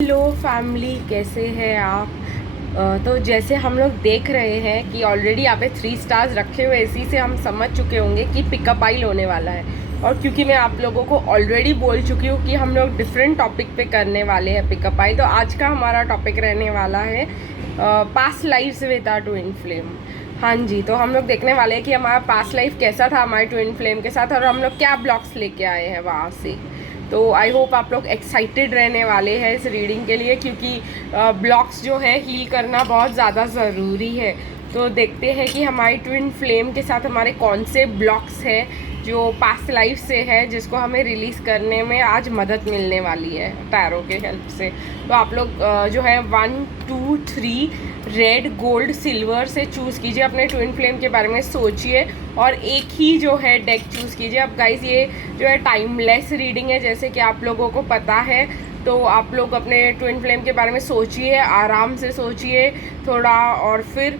Hello family, कैसे हैं आप। तो जैसे हम लोग देख रहे हैं कि ऑलरेडी यहाँ पे 3 स्टार्स रखे हुए, इसी से हम समझ चुके होंगे कि पिकअप आइल होने वाला है। और क्योंकि मैं आप लोगों को ऑलरेडी बोल चुकी हूँ कि हम लोग डिफरेंट टॉपिक पे करने वाले हैं पिकअप आइल, तो आज का हमारा टॉपिक रहने वाला है past lifes with our twin flame. हाँ जी, तो हम लोग देखने वाले हैं कि हमारा पास्ट लाइफ कैसा था हमारे ट्विन फ्लेम के साथ और हम लोग क्या ब्लॉक्स लेके आए हैं वहाँ से। तो आई होप आप लोग एक्साइटेड रहने वाले हैं इस रीडिंग के लिए, क्योंकि ब्लॉक्स जो है हील करना बहुत ज़्यादा ज़रूरी है। तो देखते हैं कि हमारी ट्विन फ्लेम के साथ हमारे कौन से ब्लॉक्स हैं जो पास्ट लाइफ से है, जिसको हमें रिलीज़ करने में आज मदद मिलने वाली है टैरो के हेल्प से। तो आप लोग जो है 1 2 3 रेड गोल्ड सिल्वर से चूज़ कीजिए, अपने ट्विन फ्लेम के बारे में सोचिए और एक ही जो है डेक चूज़ कीजिए। अब गाइस, ये जो है टाइमलेस रीडिंग है, जैसे कि आप लोगों को पता है। तो आप लोग अपने ट्विन फ्लेम के बारे में सोचिए, आराम से सोचिए थोड़ा, और फिर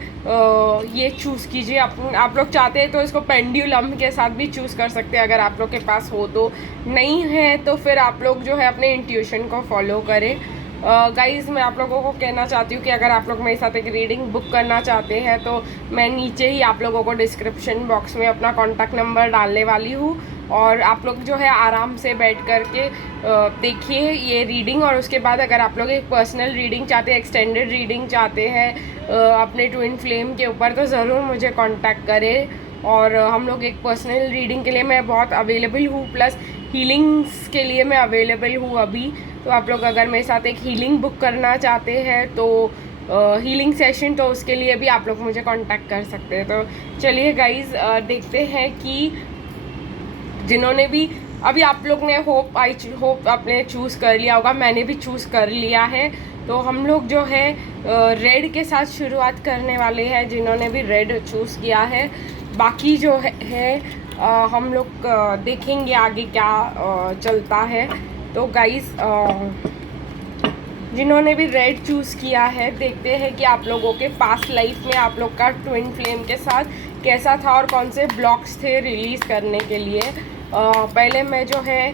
ये चूज़ कीजिए। आप लोग चाहते हैं तो इसको पेंडुलम के साथ भी चूज़ कर सकते हैं, अगर आप लोग के पास हो तो। नहीं है तो फिर आप लोग जो है अपने इंट्यूशन को फॉलो करें। गाइज़, मैं आप लोगों को कहना चाहती हूँ कि अगर आप लोग मेरे साथ एक रीडिंग बुक करना चाहते हैं तो मैं नीचे ही आप लोगों को डिस्क्रिप्शन बॉक्स में अपना कॉन्टैक्ट नंबर डालने वाली हूँ, और आप लोग जो है आराम से बैठ कर के देखिए ये रीडिंग। और उसके बाद अगर आप लोग एक पर्सनल रीडिंग चाहते हैं, एक्सटेंडेड रीडिंग चाहते हैं अपने ट्विन फ्लेम के ऊपर, तो ज़रूर मुझे कांटेक्ट करें। और हम लोग एक पर्सनल रीडिंग के लिए मैं बहुत अवेलेबल हूँ, प्लस हीलिंग्स के लिए मैं अवेलेबल हूँ अभी। तो आप लोग अगर मेरे साथ एक हीलिंग बुक करना चाहते हैं तो हीलिंग सेशन, तो उसके लिए भी आप लोग मुझे कांटेक्ट कर सकते हैं। तो चलिए गाइज़, देखते हैं कि जिन्होंने भी अभी आप लोग ने होप आपने चूज़ कर लिया होगा, मैंने भी चूज़ कर लिया है। तो हम लोग जो है रेड के साथ शुरुआत करने वाले हैं, जिन्होंने भी रेड चूज़ किया है। बाकी जो है हम लोग देखेंगे आगे क्या चलता है। तो गाइस, जिन्होंने भी रेड चूज़ किया है, देखते हैं कि आप लोगों के पास्ट लाइफ में आप लोग का ट्विन फ्लेम के साथ कैसा था और कौन से ब्लॉक्स थे रिलीज़ करने के लिए। पहले मैं जो है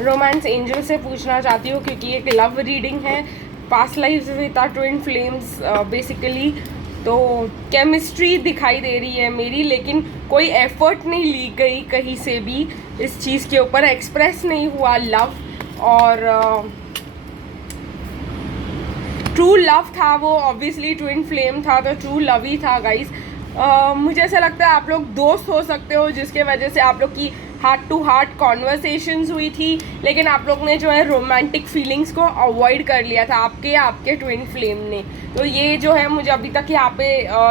रोमांस एंजल से पूछना चाहती हूँ, क्योंकि एक लव रीडिंग है, past life with our twin flames basically. तो केमिस्ट्री दिखाई दे रही है मेरी, लेकिन कोई एफर्ट नहीं ली गई कहीं से भी, इस चीज़ के ऊपर एक्सप्रेस नहीं हुआ लव। और ट्रू लव था वो, ऑब्वियसली ट्विन फ्लेम था तो ट्रू लव ही था गाइस। मुझे ऐसा लगता है आप लोग दोस्त हो सकते हो, जिसके वजह से आप लोग की हार्ट टू हार्ट कॉन्वर्सेशंस हुई थी, लेकिन आप लोग ने जो है रोमांटिक फीलिंग्स को अवॉइड कर लिया था, आपके ट्विन फ्लेम ने। तो ये जो है मुझे अभी तक यहाँ पे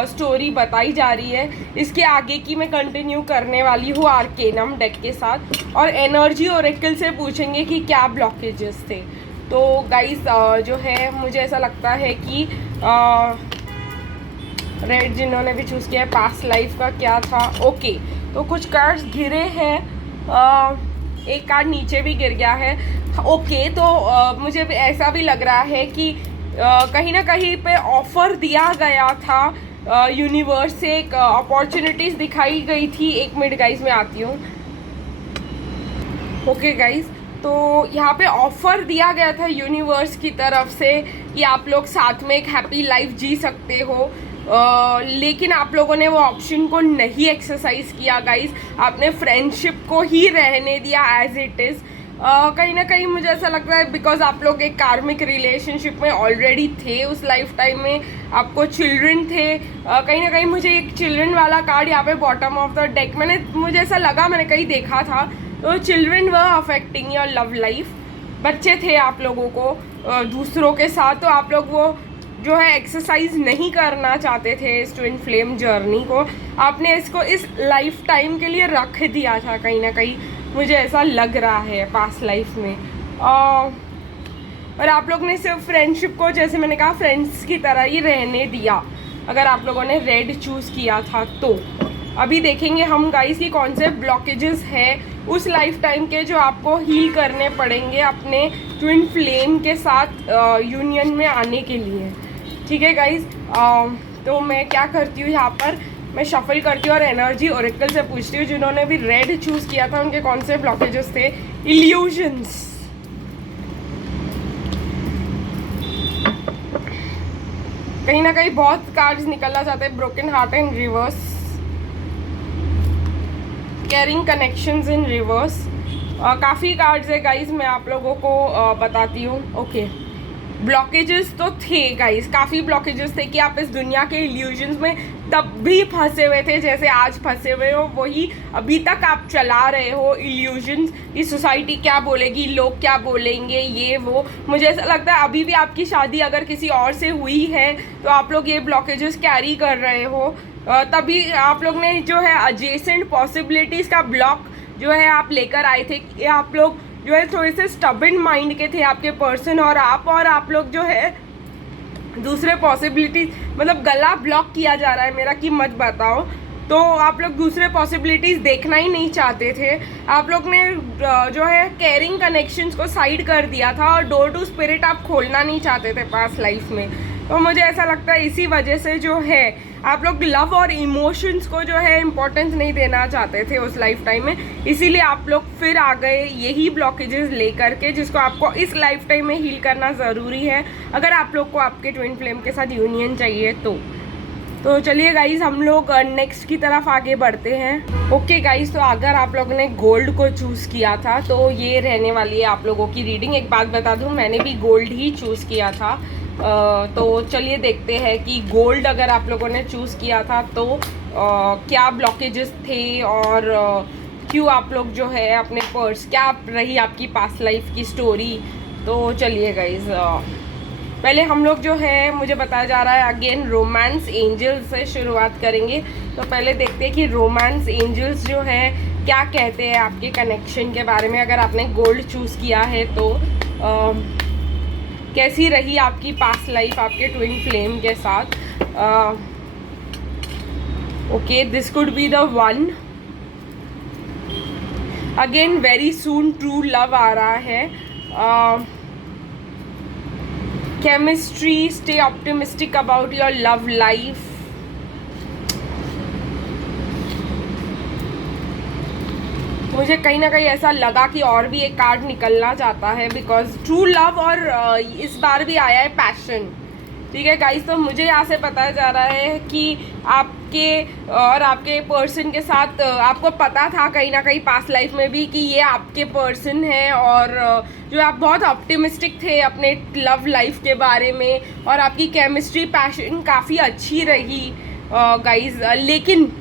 स्टोरी बताई जा रही है, इसके आगे की मैं कंटिन्यू करने वाली हूँ आर्केनम डेक के साथ, और एनर्जी ओरेकल से पूछेंगे कि क्या ब्लॉकेजेस थे। तो गाइस, जो है मुझे ऐसा लगता है कि रेड जिन्होंने भी चूज़ किया है, पास्ट लाइफ का क्या था। ओके, तो कुछ कार्ड्स गिरे हैं, एक कार्ड नीचे भी गिर गया है। ओके, तो मुझे भी ऐसा भी लग रहा है कि कहीं ना कहीं पे ऑफर दिया गया था, यूनिवर्स से एक अपॉर्चुनिटीज़ दिखाई गई थी। एक मिनट गाइस, मैं आती हूँ। ओके गाइस, तो यहाँ पे ऑफ़र दिया गया था यूनिवर्स की तरफ से कि आप लोग साथ में एक हैप्पी लाइफ जी सकते हो, लेकिन आप लोगों ने वो ऑप्शन को नहीं एक्सरसाइज किया गाइस, आपने फ्रेंडशिप को ही रहने दिया एज इट इज़। कहीं ना कहीं मुझे ऐसा लगता है बिकॉज आप लोग एक कार्मिक रिलेशनशिप में ऑलरेडी थे, उस लाइफ टाइम में आपको चिल्ड्रन थे। कहीं ना कहीं मुझे एक चिल्ड्रन वाला कार्ड यहाँ पे बॉटम ऑफ द डेक, मुझे ऐसा लगा, मैंने कहीं देखा था। तो children were affecting your love life, बच्चे थे आप लोगों को दूसरों के साथ, तो आप लोग वो जो है एक्सरसाइज नहीं करना चाहते थे इस ट्विन फ्लेम जर्नी को, आपने इसको इस लाइफ टाइम के लिए रख दिया था कहीं ना कहीं, मुझे ऐसा लग रहा है पास्ट लाइफ में। और आप लोग ने सिर्फ फ्रेंडशिप को, जैसे मैंने कहा, फ्रेंड्स की तरह ही रहने दिया, अगर आप लोगों ने रेड चूज़ किया था तो। अभी देखेंगे हम गाइस कि कौन से ब्लॉकेजेस हैं उस लाइफ टाइम के, जो आपको हील करने पड़ेंगे अपने ट्विन फ्लेम के साथ यूनियन में आने के लिए। ठीक है गाइस, तो मैं क्या करती हूँ यहाँ पर, मैं शफल करती हूँ और एनर्जी ओरेकल से पूछती हूँ जिन्होंने भी रेड चूज़ किया था उनके कौन से ब्लॉकेजेस थे। इल्यूजन्स, कहीं ना कहीं बहुत कार्ड्स निकलना चाहते हैं। Broken heart in reverse, carrying connections in reverse. काफ़ी कार्ड्स है गाइज, मैं आप लोगों को बताती हूँ। ओके, ब्लॉकेजेस तो थे गाइज, काफ़ी ब्लॉकेजेस थे कि आप इस दुनिया के इल्यूजन्स में तब भी फंसे हुए थे जैसे आज फंसे हुए हो, वही अभी तक आप चला रहे हो इल्यूजन्स कि सोसाइटी क्या बोलेगी, लोग क्या बोलेंगे, ये वो। मुझे ऐसा लगता है अभी भी आपकी शादी अगर किसी और से हुई है तो आप लोग ये ब्लॉकेजेस कैरी कर रहे हो। तभी आप लोग ने जो है एडजेसेंट पॉसिबिलिटीज़ का ब्लॉक जो है आप लेकर आए थे। कि आप लोग जो है थोड़े से स्टबर्न माइंड के थे आपके पर्सन, और आप लोग जो है दूसरे पॉसिबिलिटीज, मतलब गला ब्लॉक किया जा रहा है मेरा कि मत बताओ, तो आप लोग दूसरे पॉसिबिलिटीज़ देखना ही नहीं चाहते थे। आप लोग ने जो है केयरिंग कनेक्शंस को साइड कर दिया था और डोर टू स्पिरिट आप खोलना नहीं चाहते थे पास्ट लाइफ में। तो मुझे ऐसा लगता है इसी वजह से जो है आप लोग लव और इमोशंस को जो है इम्पोर्टेंस नहीं देना चाहते थे उस लाइफ टाइम में, इसीलिए आप लोग फिर आ गए यही ब्लॉकेजेस लेकर के, जिसको आपको इस लाइफ टाइम में हील करना ज़रूरी है अगर आप लोग को आपके ट्विन फ्लेम के साथ यूनियन चाहिए तो चलिए गाइज हम लोग नेक्स्ट की तरफ आगे बढ़ते हैं। ओके गाइज, तो अगर आप लोगों ने गोल्ड को चूज़ किया था तो ये रहने वाली है आप लोगों की रीडिंग। एक बात बता दूं, मैंने भी गोल्ड ही चूज़ किया था। तो चलिए देखते हैं कि गोल्ड अगर आप लोगों ने चूज़ किया था तो क्या ब्लॉकेजेस थे और क्यों आप लोग जो है अपने पर्स, क्या रही आपकी पास्ट लाइफ की स्टोरी। तो चलिए गाइज पहले हम लोग जो है, मुझे बताया जा रहा है अगेन रोमांस एंजल्स से शुरुआत करेंगे। तो पहले देखते हैं कि रोमांस एंजल्स जो है क्या कहते हैं आपके कनेक्शन के बारे में। अगर आपने गोल्ड चूज़ किया है तो कैसी रही आपकी पास्ट लाइफ आपके ट्विन फ्लेम के साथ। Okay, this could be the one. Again very soon true love आ रहा है। Chemistry, stay optimistic about your love life. मुझे कहीं ना कहीं ऐसा लगा कि और भी एक कार्ड निकलना चाहता है बिकॉज ट्रू लव, और इस बार भी आया है पैशन। ठीक है गाइस, तो मुझे यहाँ से बताया जा रहा है कि आपके और आपके पर्सन के साथ आपको पता था कहीं ना कहीं पास्ट लाइफ में भी कि ये आपके पर्सन है, और जो आप बहुत ऑप्टिमिस्टिक थे अपने लव लाइफ के बारे में, और आपकी केमिस्ट्री पैशन काफ़ी अच्छी रही गाइस। लेकिन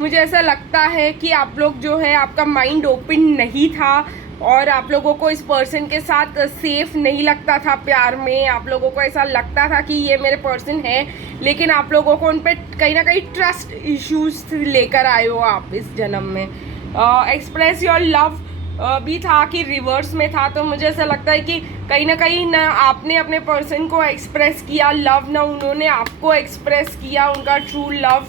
मुझे ऐसा लगता है कि आप लोग जो है आपका माइंड ओपन नहीं था और आप लोगों को इस पर्सन के साथ सेफ नहीं लगता था प्यार में। आप लोगों को ऐसा लगता था कि ये मेरे पर्सन है, लेकिन आप लोगों को उन पर कहीं ना कहीं ट्रस्ट इश्यूज लेकर आए हो आप इस जन्म में। एक्सप्रेस योर लव भी था कि रिवर्स में था, तो मुझे ऐसा लगता है कि कहीं ना आपने अपने पर्सन को एक्सप्रेस किया लव, ना उन्होंने आपको एक्सप्रेस किया उनका ट्रू लव।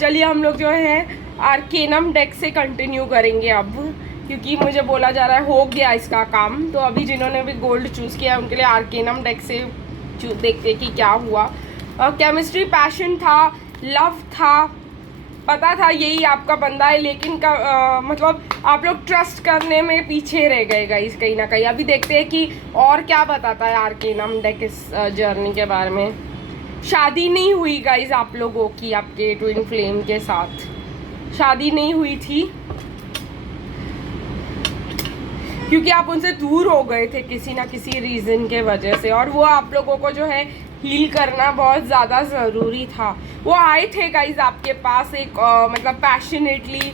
चलिए हम लोग जो है आर्केनम डेक से कंटिन्यू करेंगे अब, क्योंकि मुझे बोला जा रहा है हो गया इसका काम। तो अभी जिन्होंने भी गोल्ड चूज़ किया उनके लिए आर्केनम डेक से देखते हैं कि क्या हुआ। केमिस्ट्री पैशन था, लव था, पता था यही आपका बंदा है, लेकिन मतलब आप लोग ट्रस्ट करने में पीछे रह गए गाइस कहीं ना कहीं। अभी देखते हैं कि और क्या बताता है आर्केनम डेक इस जर्नी के बारे में। शादी नहीं हुई गाइस आप लोगों की, आपके ट्विन फ्लेम के साथ शादी नहीं हुई थी क्योंकि आप उनसे दूर हो गए थे किसी ना किसी रीज़न के वजह से, और वो आप लोगों को जो है हील करना बहुत ज़्यादा ज़रूरी था। वो आए थे गाइज आपके पास एक मतलब पैशनेटली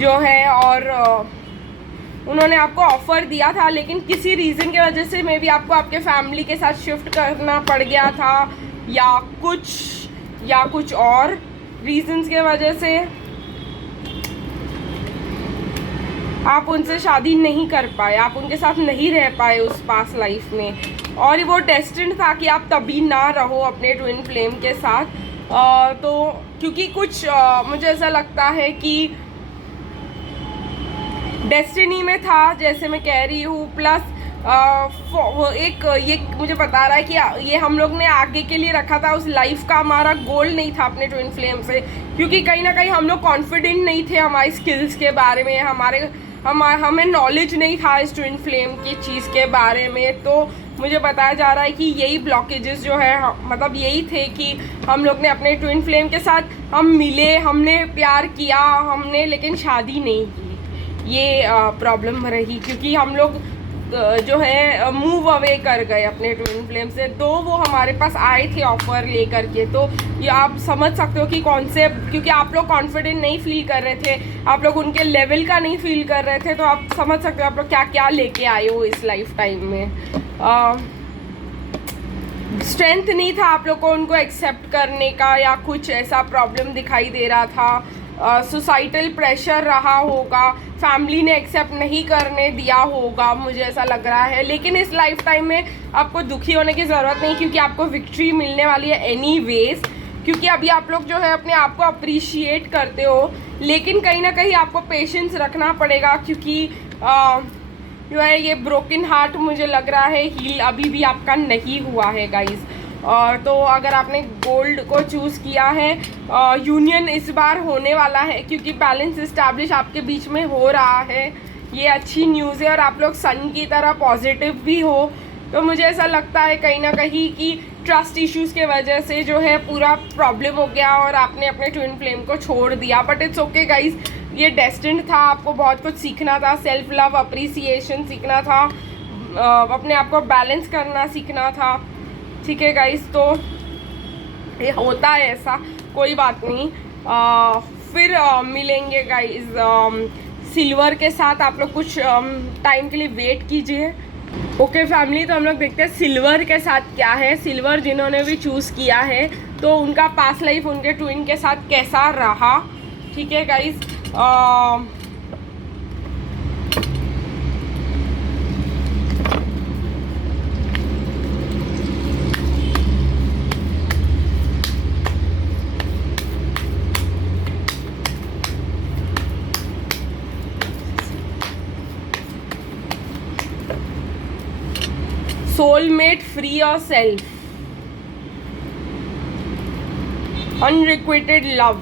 जो है, और उन्होंने आपको ऑफ़र दिया था, लेकिन किसी रीज़न की वजह से मे बी आपको आपके फैमिली के साथ शिफ्ट करना पड़ गया था, या कुछ और रीजंस के वजह से आप उनसे शादी नहीं कर पाए, आप उनके साथ नहीं रह पाए उस पास्ट लाइफ में, और वो डेस्टिन्ड था कि आप तभी ना रहो अपने ट्विन फ्लेम के साथ। तो क्योंकि कुछ मुझे ऐसा लगता है कि डेस्टिनी में था जैसे मैं कह रही हूँ, प्लस एक ये मुझे बता रहा है कि ये हम लोग ने आगे के लिए रखा था, उस लाइफ का हमारा गोल नहीं था अपने ट्विन फ्लेम से, क्योंकि कहीं ना कहीं हम लोग कॉन्फिडेंट नहीं थे हमारी स्किल्स के बारे में, हमारे हमें नॉलेज नहीं था इस ट्विन फ्लेम की चीज़ के बारे में। तो मुझे बताया जा रहा है कि यही ब्लॉकेजेस जो है मतलब यही थे कि हम लोग ने अपने ट्विन फ्लेम के साथ हम मिले, हमने प्यार किया हमने, लेकिन शादी नहीं की। ये प्रॉब्लम रही क्योंकि हम लोग जो है मूव अवे कर गए अपने ट्विन फ्लेम से। तो वो हमारे पास आए थे ऑफ़र लेकर के, तो ये आप समझ सकते हो कि कौन से, क्योंकि आप लोग कॉन्फिडेंट नहीं फील कर रहे थे, आप लोग उनके लेवल का नहीं फील कर रहे थे, तो आप समझ सकते हो आप लोग क्या क्या लेके आए हो इस लाइफ टाइम में। स्ट्रेंथ नहीं था आप लोग को उनको एक्सेप्ट करने का, या कुछ ऐसा प्रॉब्लम दिखाई दे रहा था। सोसाइटल प्रेशर रहा होगा, फैमिली ने एक्सेप्ट नहीं करने दिया होगा, मुझे ऐसा लग रहा है। लेकिन इस लाइफ टाइम में आपको दुखी होने की ज़रूरत नहीं, क्योंकि आपको विक्ट्री मिलने वाली है एनीवेज। क्योंकि अभी आप लोग जो है अपने आप को अप्रिशिएट करते हो, लेकिन कहीं ना कहीं आपको पेशेंस रखना पड़ेगा, क्योंकि जो है ये ब्रोकन हार्ट मुझे लग रहा है हील अभी भी आपका नहीं हुआ है गाइज। तो अगर आपने गोल्ड को चूज़ किया है, यूनियन इस बार होने वाला है, क्योंकि बैलेंस इस्टेब्लिश आपके बीच में हो रहा है। ये अच्छी न्यूज़ है और आप लोग सन की तरह पॉजिटिव भी हो। तो मुझे ऐसा लगता है कहीं ना कहीं कि ट्रस्ट इश्यूज़ के वजह से जो है पूरा प्रॉब्लम हो गया और आपने अपने ट्विन फ्लेम को छोड़ दिया। बट इट्स ओके गाइज, ये डेस्टिन्ड था, आपको बहुत कुछ सीखना था, सेल्फ लव अप्रिसिएशन सीखना था, अपने आप को बैलेंस करना सीखना था। ठीक है गाइस, तो ये होता है ऐसा, कोई बात नहीं। फिर मिलेंगे गाइस सिल्वर के साथ। आप लोग कुछ टाइम के लिए वेट कीजिए। ओके फैमिली, तो हम लोग देखते हैं सिल्वर के साथ क्या है। सिल्वर जिन्होंने भी चूज़ किया है तो उनका पास्ट लाइफ उनके ट्विन के साथ कैसा रहा। ठीक है guys, soulmate, free your self, unrequited love.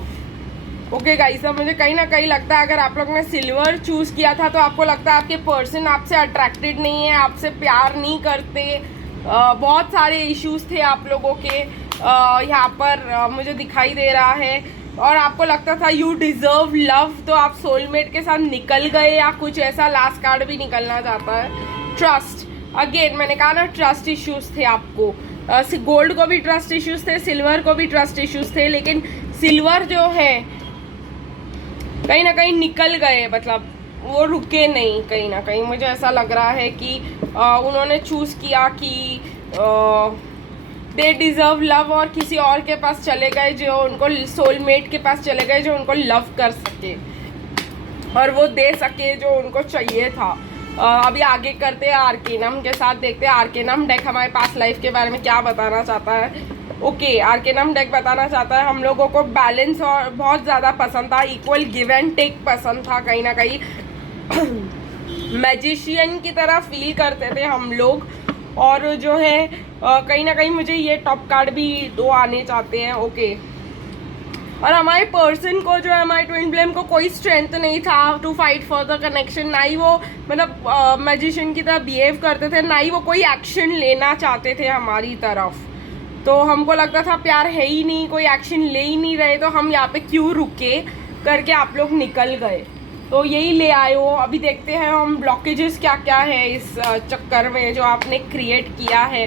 Okay guys, अब मुझे कहीं ना कहीं लगता है अगर आप लोग ने सिल्वर चूज़ किया था तो आपको लगता है आपके पर्सन आपसे अट्रैक्टेड नहीं है, आपसे प्यार नहीं करते। बहुत सारे इश्यूज थे आप लोगों के यहाँ पर मुझे दिखाई दे रहा है, और आपको लगता था यू डिज़र्व लव। तो आप सोलमेट के साथ निकल गए, या कुछ ऐसा लास्ट कार्ड भी निकलना चाहता है। ट्रस्ट, अगेन मैंने कहा ना ट्रस्ट इश्यूज थे आपको। गोल्ड को भी ट्रस्ट इश्यूज थे, सिल्वर को भी ट्रस्ट इश्यूज थे, लेकिन सिल्वर जो है कहीं ना कहीं निकल गए, मतलब वो रुके नहीं। कहीं ना कहीं मुझे ऐसा लग रहा है कि उन्होंने चूज़ किया कि दे डिज़र्व लव, और किसी और के पास चले गए, जो उनको सोलमेट के पास चले गए जो उनको लव कर सके और वो दे सके जो उनको चाहिए था। अभी आगे करते हैं आर्केनम के साथ, देखते हैं आर्केनम डेक हमारे पास लाइफ के बारे में क्या बताना चाहता है। ओके, आर्केनम डेक बताना चाहता है हम लोगों को बैलेंस और बहुत ज़्यादा पसंद था, इक्वल गिव एंड टेक पसंद था। कहीं ना कहीं मैजिशियन की तरह फील करते थे हम लोग, और जो है कहीं ना कहीं मुझे ये टॉप कार्ड भी 2 आने चाहते हैं। ओके, और हमारे पर्सन को जो है, हमारे ट्विन फ्लेम को कोई स्ट्रेंथ नहीं था to fight for the connection. ना ही वो मतलब मैजिशियन की तरह बिहेव करते थे, ना ही वो कोई एक्शन लेना चाहते थे हमारी तरफ। तो हमको लगता था प्यार है ही नहीं, कोई एक्शन ले ही नहीं रहे, तो हम यहाँ पे क्यों रुके करके आप लोग निकल गए। तो यही ले आए हो। अभी देखते हैं हम ब्लॉकेजेस क्या क्या है इस चक्कर में जो आपने क्रिएट किया है।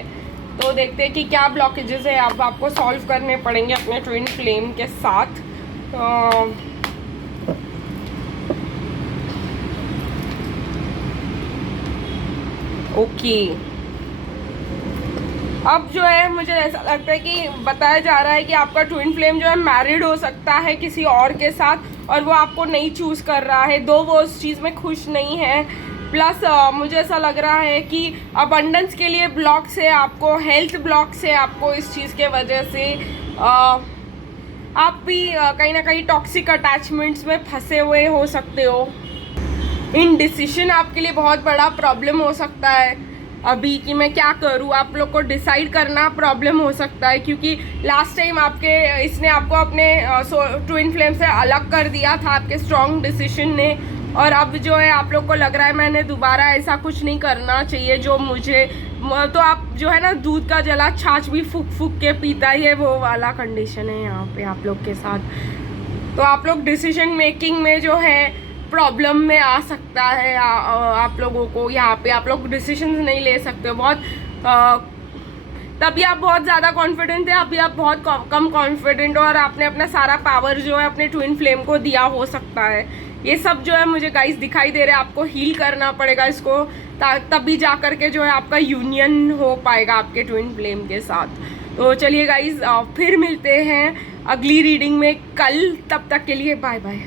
तो देखते हैं कि क्या ब्लॉकेजेस है, अब आपको सॉल्व करने पड़ेंगे अपने ट्विन फ्लेम के साथ। ओके, अब जो है मुझे ऐसा लगता है कि बताया जा रहा है कि आपका ट्विन फ्लेम जो है मैरिड हो सकता है किसी और के साथ, और वो आपको नहीं चूज़ कर रहा है, दो वो उस चीज़ में खुश नहीं है। प्लस मुझे ऐसा लग रहा है कि अबंडेंस के लिए ब्लॉक्स है आपको, हेल्थ ब्लॉक्स है आपको इस चीज़ के वजह से। आप भी कहीं ना कहीं टॉक्सिक अटैचमेंट्स में फंसे हुए हो सकते हो। इनडिसीजन आपके लिए बहुत बड़ा प्रॉब्लम हो सकता है अभी कि मैं क्या करूँ। आप लोग को डिसाइड करना प्रॉब्लम हो सकता है, क्योंकि लास्ट टाइम इसने आपको अपने ट्विन फ्लेम से अलग कर दिया था आपके स्ट्रॉन्ग डिसीजन ने। और अब जो है आप लोग को लग रहा है मैंने दोबारा ऐसा कुछ नहीं करना चाहिए जो मुझे, तो आप जो है ना दूध का जला छाछ भी फूक फूक के पीता ही है, वो वाला कंडीशन है यहाँ पे आप लोग के साथ। तो आप लोग डिसीजन मेकिंग में जो है प्रॉब्लम में आ सकता है आप लोगों को, यहाँ पे आप लोग डिसीजंस नहीं ले सकते हो बहुत। तभी आप बहुत ज़्यादा कॉन्फिडेंट थे, अभी आप बहुत कम कॉन्फिडेंट हो और आपने अपना सारा पावर जो है अपने ट्विन फ्लेम को दिया हो सकता है। ये सब जो है मुझे गाइस दिखाई दे रहा है, आपको हील करना पड़ेगा इसको, तभी जा कर के जो है आपका यूनियन हो पाएगा आपके ट्विन फ्लेम के साथ। तो चलिए गाइस फिर मिलते हैं अगली रीडिंग में कल, तब तक के लिए बाय बाय।